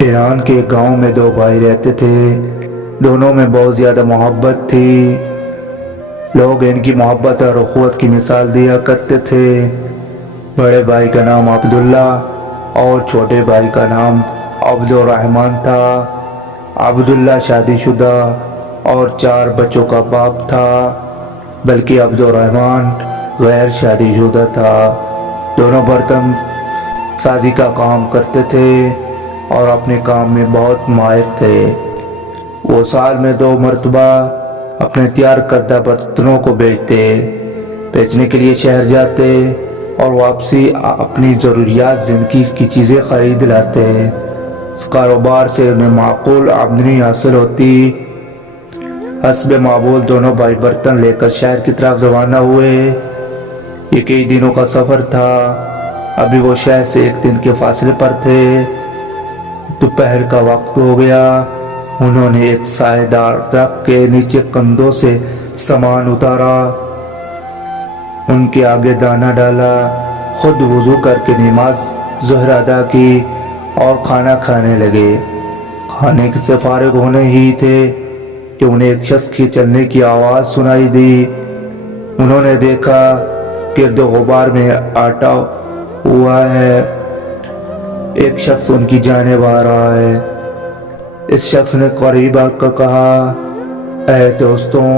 ایران کے گاؤں میں دو بھائی رہتے تھے۔ دونوں میں بہت زیادہ محبت تھی۔ لوگ ان کی محبت اور اخوت کی مثال دیا کرتے تھے۔ بڑے بھائی کا نام عبداللہ اور چھوٹے بھائی کا نام عبد الرحمن تھا۔ عبداللہ شادی شدہ اور 4 بچوں کا باپ تھا، بلکہ عبد الرحمن غیر شادی شدہ تھا۔ دونوں برتن سازی کا کام کرتے تھے اور اپنے کام میں بہت ماہر تھے۔ وہ سال میں 2 مرتبہ اپنے تیار کردہ برتنوں کو بیچنے کے لیے شہر جاتے اور واپسی اپنی ضروریات زندگی کی چیزیں خرید لاتے۔ اس کاروبار سے انہیں معقول آمدنی حاصل ہوتی۔ حسب معمول دونوں بھائی برتن لے کر شہر کی طرف روانہ ہوئے۔ یہ کئی دنوں کا سفر تھا۔ ابھی وہ شہر سے 1 دن کے فاصلے پر تھے۔ دوپہر کا وقت ہو گیا۔ انہوں نے ایک سایہ دار درخت کے نیچے کندھوں سے سامان اتارا، ان کے آگے دانہ ڈالا، خود وضو کر کے نماز ظہر ادا کی اور کھانا کھانے لگے۔ کھانے سے فارغ ہونے ہی تھے کہ انہیں ایک شخص کی چلنے کی آواز سنائی دی۔ انہوں نے دیکھا گرد و غبار میں آٹا ہوا ہے، ایک شخص ان کی جانب آ رہا ہے۔ اس شخص نے قریب آ کر کہا، اے دوستوں،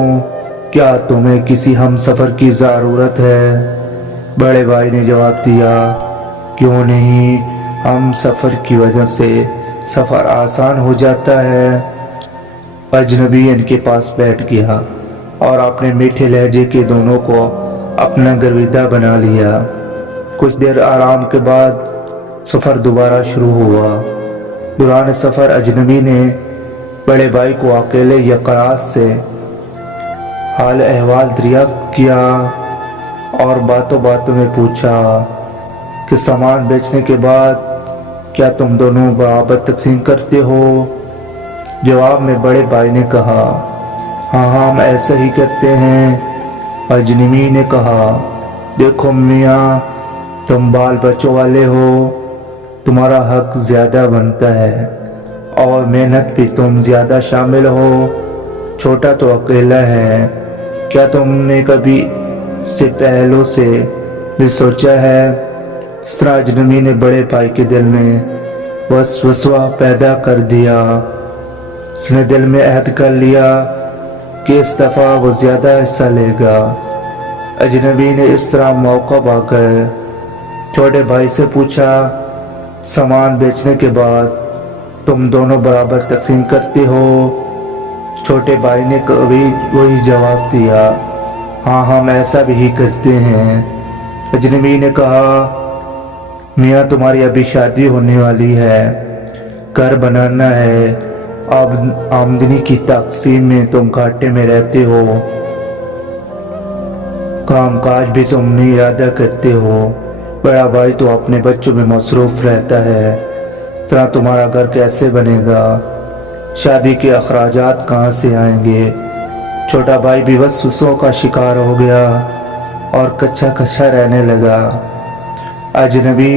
کیا تمہیں کسی ہم سفر کی ضرورت ہے؟ بڑے بھائی نے جواب دیا، کیوں نہیں، ہم سفر کی وجہ سے سفر آسان ہو جاتا ہے۔ اجنبی ان کے پاس بیٹھ گیا اور اپنے میٹھے لہجے کے دونوں کو اپنا گرویدہ بنا لیا۔ کچھ دیر آرام کے بعد سفر دوبارہ شروع ہوا۔ دوران سفر اجنبی نے بڑے بھائی کو اکیلے یا قراص سے حال احوال دریافت کیا اور باتوں باتوں میں پوچھا کہ سامان بیچنے کے بعد کیا تم دونوں برابر تقسیم کرتے ہو؟ جواب میں بڑے بھائی نے کہا، ہاں ہم ایسا ہی کرتے ہیں۔ اجنبی نے کہا، دیکھو میاں، تم بال بچوں والے ہو، تمہارا حق زیادہ بنتا ہے اور محنت بھی تم زیادہ شامل ہو۔ چھوٹا تو اکیلا ہے، کیا تم نے کبھی سے پہلو سے بھی سوچا ہے؟ اس طرح اجنبی نے بڑے بھائی کے دل میں وسوسہ پیدا کر دیا۔ اس نے دل میں عہد کر لیا کہ اس دفعہ وہ زیادہ حصہ لے گا۔ اجنبی نے اس طرح موقع پا کر چھوٹے بھائی سے پوچھا، سامان بیچنے کے بعد تم دونوں برابر تقسیم کرتے ہو؟ چھوٹے بھائی نے کبھی وہی جواب دیا، ہاں ہم ایسا بھی کرتے ہیں۔ اجنبی نے کہا، میاں تمہاری ابھی شادی ہونے والی ہے، گھر بنانا ہے، اب آمدنی کی تقسیم میں تم گھاٹے میں رہتے ہو، کام کاج بھی تم نہیں ارادہ کرتے ہو، بڑا بھائی تو اپنے بچوں میں مصروف رہتا ہے، اس طرح تمہارا گھر کیسے بنے گا؟ شادی کے اخراجات کہاں سے آئیں گے؟ چھوٹا بھائی بھی وسوسوں کا شکار ہو گیا اور کچا رہنے لگا۔ اجنبی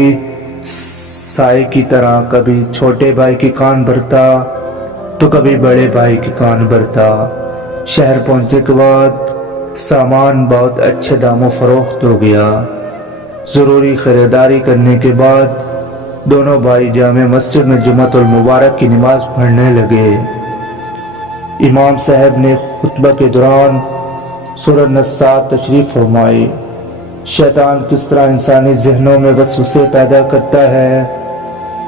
سائے کی طرح کبھی چھوٹے بھائی کے کان بھرتا تو کبھی بڑے بھائی کے کان بھرتا۔ شہر پہنچنے کے بعد سامان بہت اچھے داموں فروخت ہو گیا۔ ضروری خریداری کرنے کے بعد دونوں بھائی جامع مسجد میں جمعۃ المبارک کی نماز پڑھنے لگے۔ امام صاحب نے خطبہ کے دوران سورہ نساء تشریف فرمائی۔ شیطان کس طرح انسانی ذہنوں میں وسوسے پیدا کرتا ہے،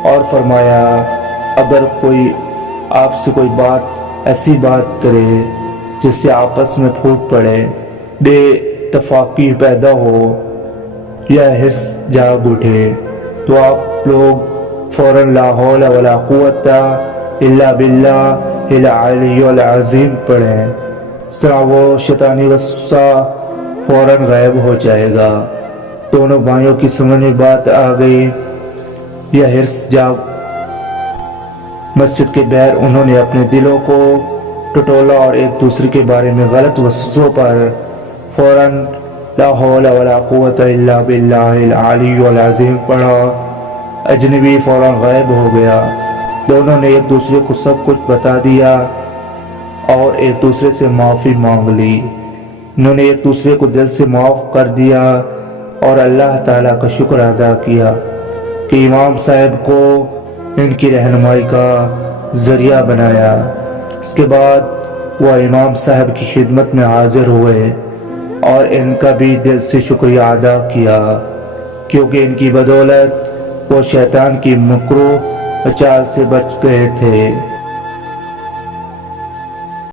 اور فرمایا، اگر کوئی آپ سے کوئی ایسی بات کرے جس سے آپس میں پھوٹ پڑے، بے اتفاقی پیدا ہو یا حرص جاگ اٹھے، تو آپ لوگ فوراً لا حول ولا قوت الا باللہ العلی العظیم پڑھیں۔ اس طرح وہ شیطانی وسوسہ فوراً غائب ہو جائے گا۔ دونوں بھائیوں کی سمجھ میں بات آ گئی۔ یہ حرص جاگ مسجد کے باہر انہوں نے اپنے دلوں کو ٹٹولا اور ایک دوسرے کے بارے میں غلط وسوسوں پر فوراً لا حول ولا قوت الا باللہ العلی العظیم پڑھا۔ اجنبی فوراً غائب ہو گیا دونوں نے ایک دوسرے کو سب کچھ بتا دیا اور ایک دوسرے سے معافی مانگ لی۔ انہوں نے ایک دوسرے کو دل سے معاف کر دیا اور اللہ تعالیٰ کا شکر ادا کیا کہ امام صاحب کو ان کی رہنمائی کا ذریعہ بنایا۔ اس کے بعد وہ امام صاحب کی خدمت میں حاضر ہوئے اور ان کا بھی دل سے شکریہ ادا کیا، کیونکہ ان کی بدولت وہ شیطان کی مکرو چال سے بچ گئے تھے۔